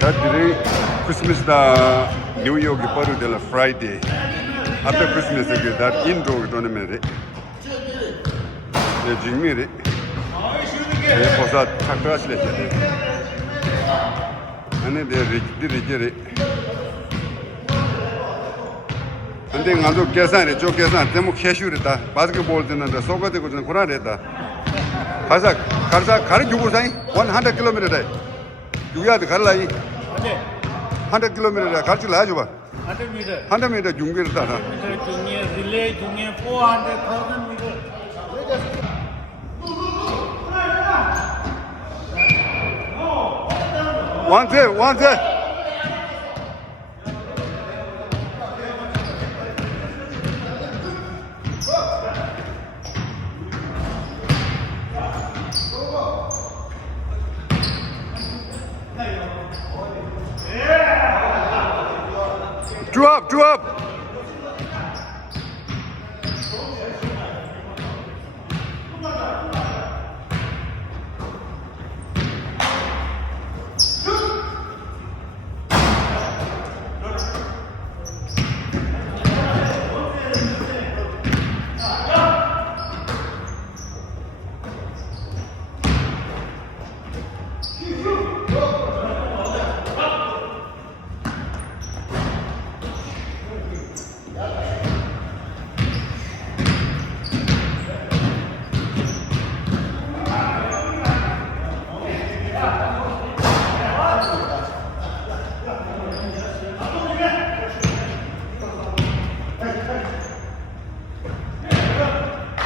Today, Christmas da New York Paru de la Friday. After Christmas, that indoor tournament. The Jimmy. The Posat Kakaslet. And then they did it. And then I took Gasan, Joe Gasan, Demo Cashuta, basketball, and the Soka de Kurada. Kazak, Karaju, 100 kilometers. You got the Karlai 100 kilometers, Karchulajuba. 100 meters. 100 meters, Jungir Tana. Junior relay, junior 400,000 meters. One there. Two up.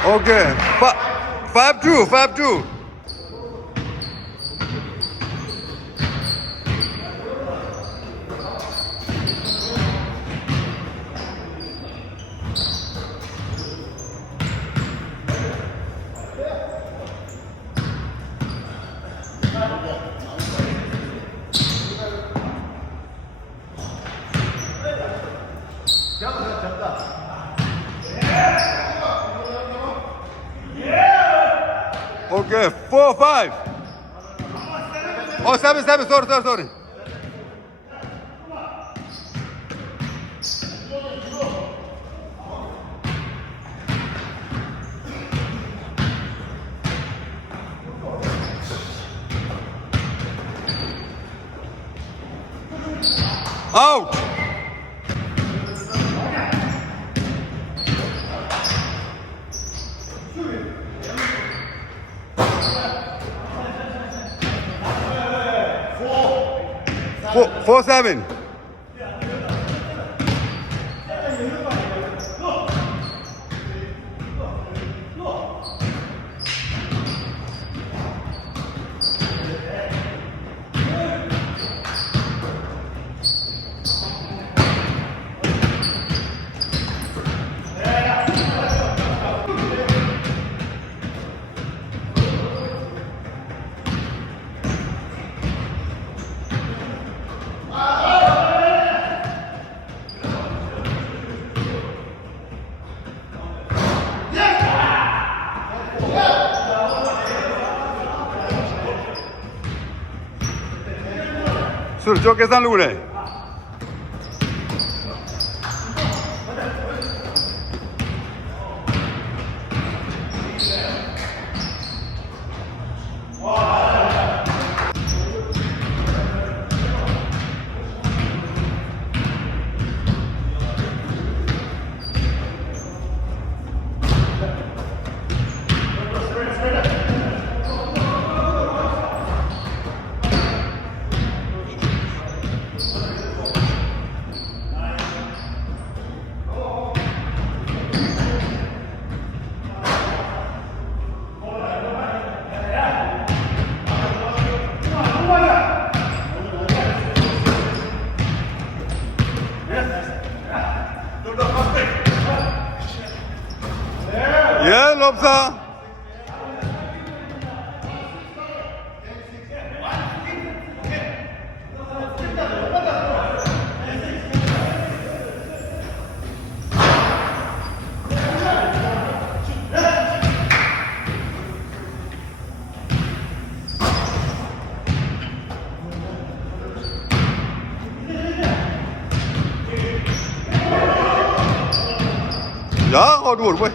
Okay, 5-2. Okay, 4-5. Oh, 7. Sorry. Out. Four, 7. Sur, yo que San Lure. Yeah, Lobsa. Ja, og du er på.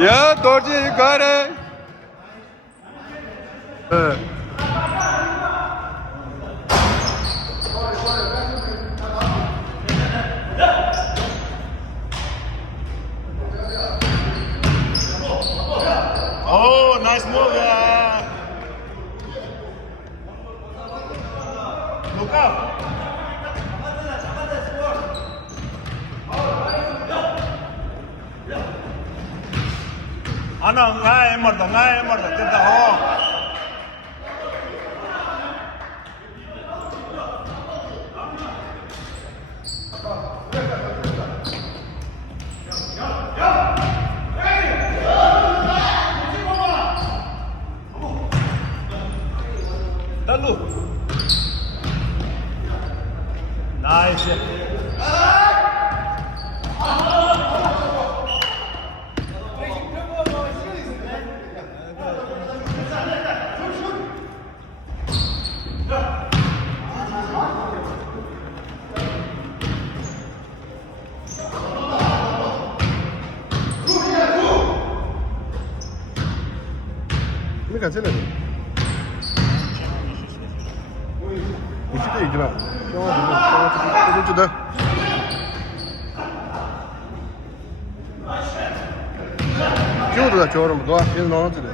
Yeah, Dorji, you got it. Oh, nice move, yeah. Look out. Ano, ngay em mở tiếp đó. Talu. Nice. Me cancela. Üşüde ilgili. Tamam. Ödücü de. 교도 다 교로 뭐 얘는 나한테 돼.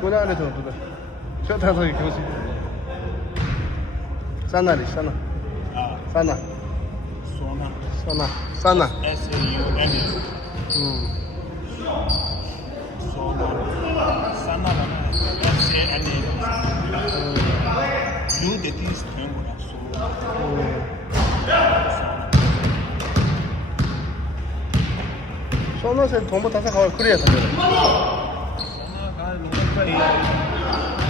그거 안에 좀 돼. 저 타서 교수. 산나리 산나. 산나. Sona. 산나. 산나. S-A-U-N. Sona. Sana. S-A-N-A. You the things penguin. 소나세 동부 다섯 가와 그래야 되잖아. Sona number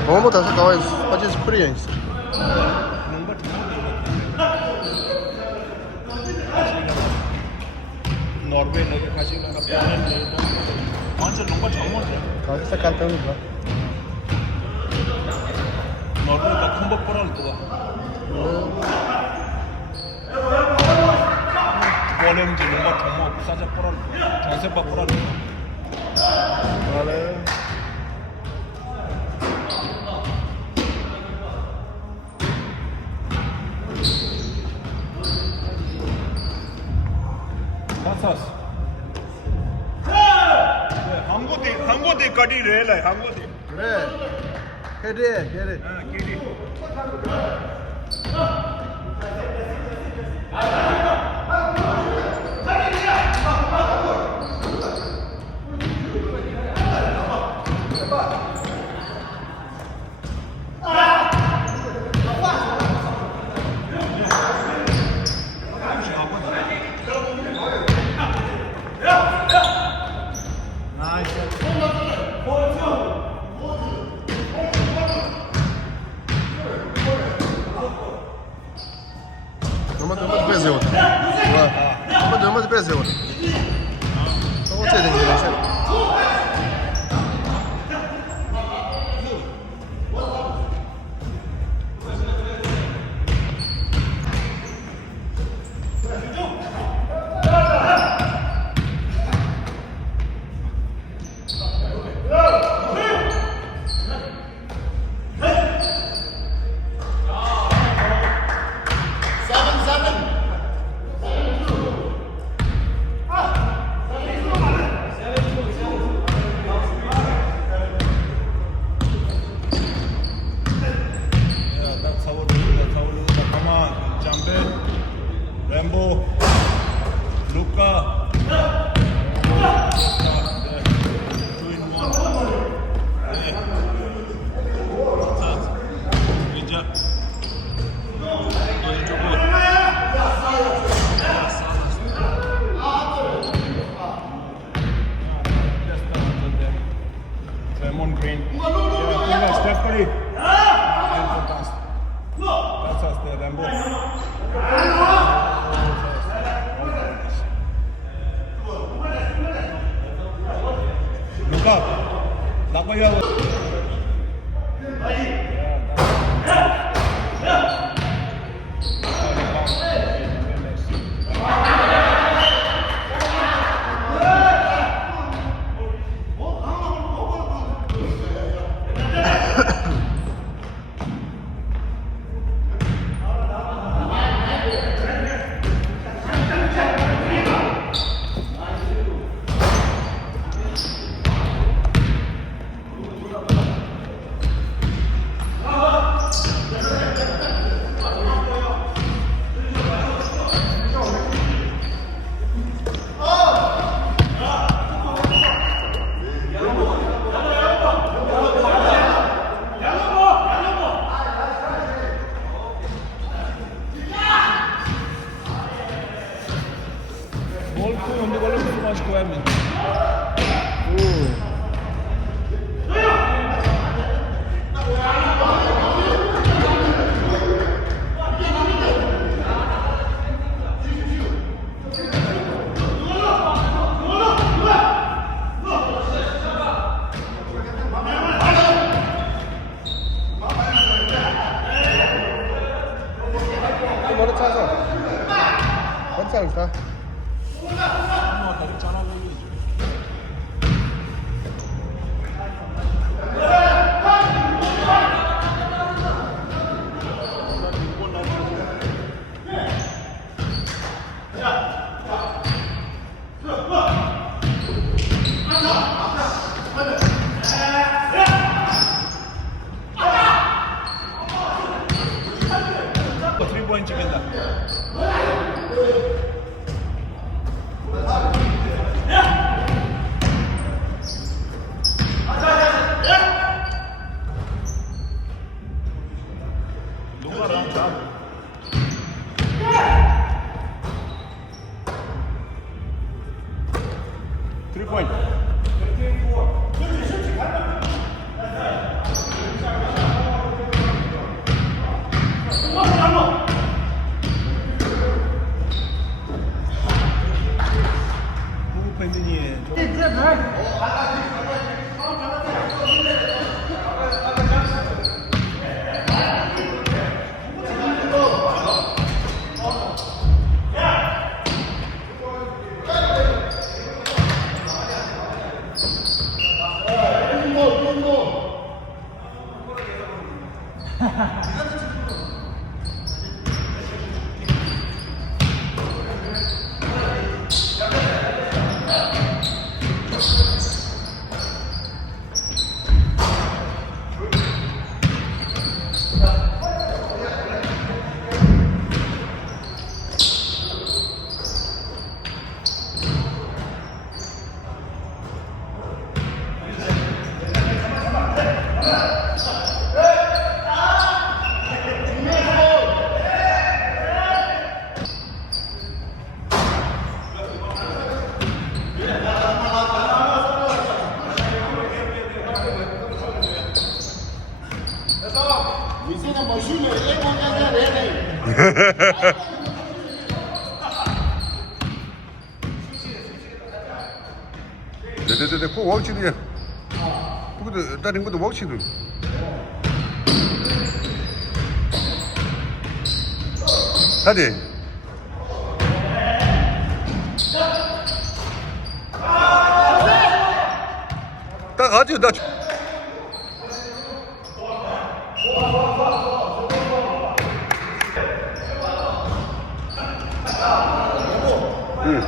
동부 다섯 가와 어제 스프리야 있어. Norway lagi kasih lagi Finland lagi. Macam nomor 정말 돼. 가서 갈 때는 봐. Norway 다 컴버 벌을 두고. 볼렘 지는 거 정말 부사자 벌을. 장세바 벌을. 그래. Pasas. 한국대 거리 레래 한국대. 그래. 해대. 길이. 너무 빼세요. 와. 너무 빼세요. 어째 된 거야? Rambo, Luca, 2-in-1. Good job. Lemon green. Yeah, Steph Curry. That's us, the Rambo. yeah. 골프 onde 걸로 수마시 고야면. 머리 차서. 머리 차는 다. 뭐 다른 전화 보이죠. Three point 찍는다. 누가 나온다. Three point. 한국 팬들이 네네네, 꼭 왁치도야. 그것도 다른 것도 왁치도. 다디. 딱 하지, 나. 응.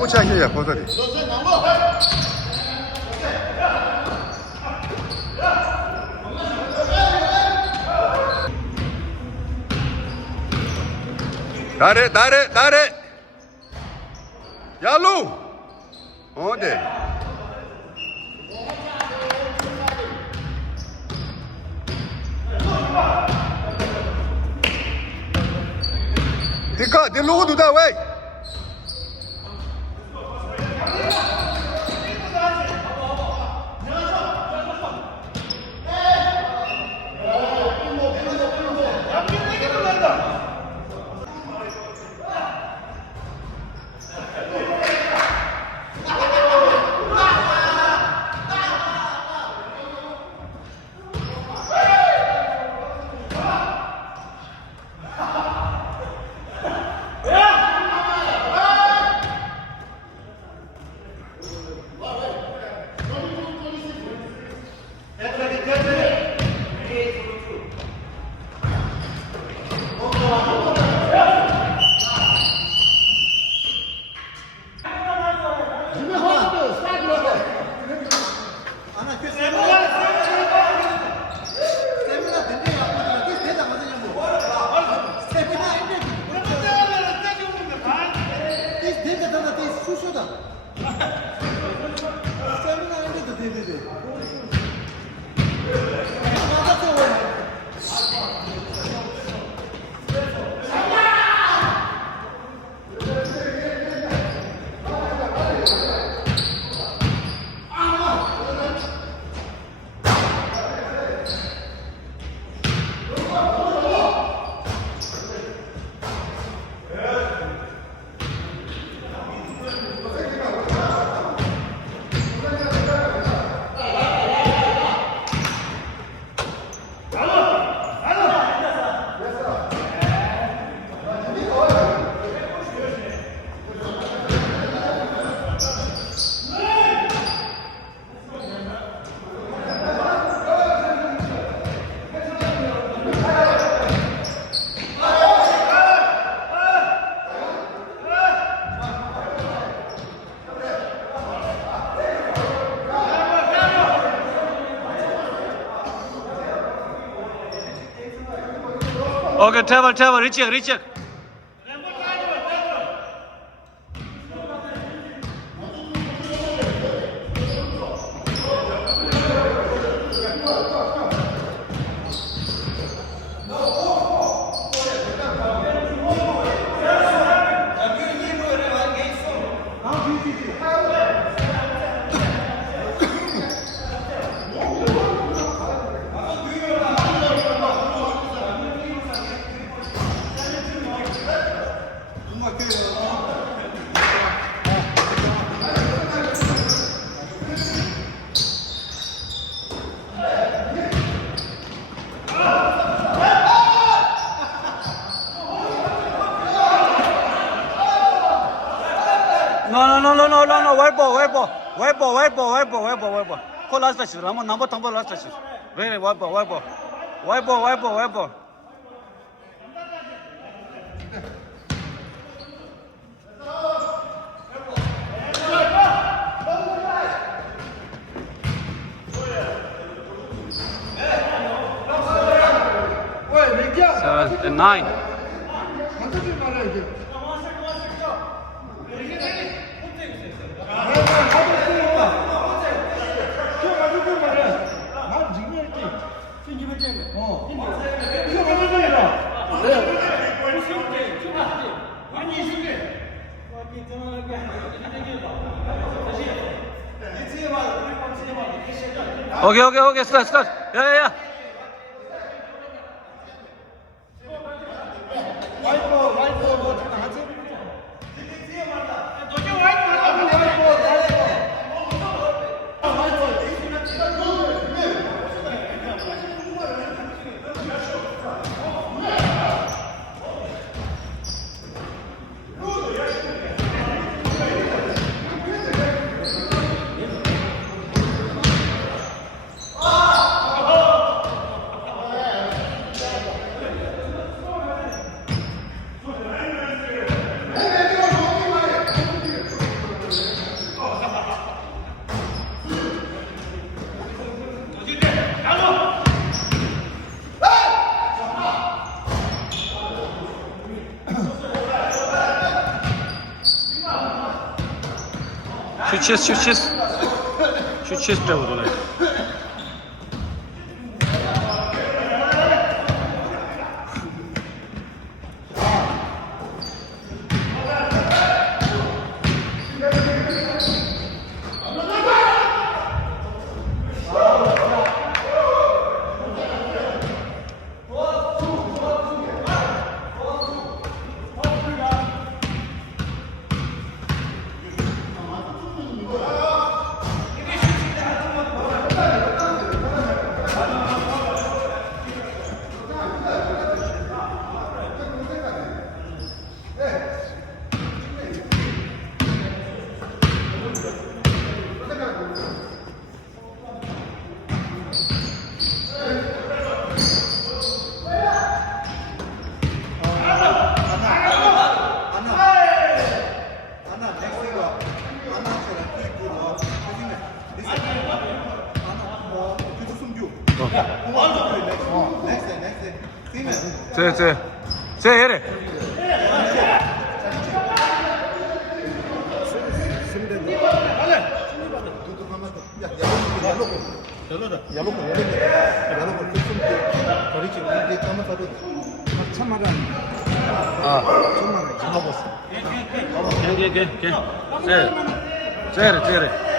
붙여 힘이야 버섯이. 나래 야루 어디 디카 딜로고 두다 왜 Okay, table, recheck. No, white ball. Call last touch. Number last touch. Very white ball. And 9. Okay, start. Yeah. Shoot chest पे बोलो ना 제 해래 제 해래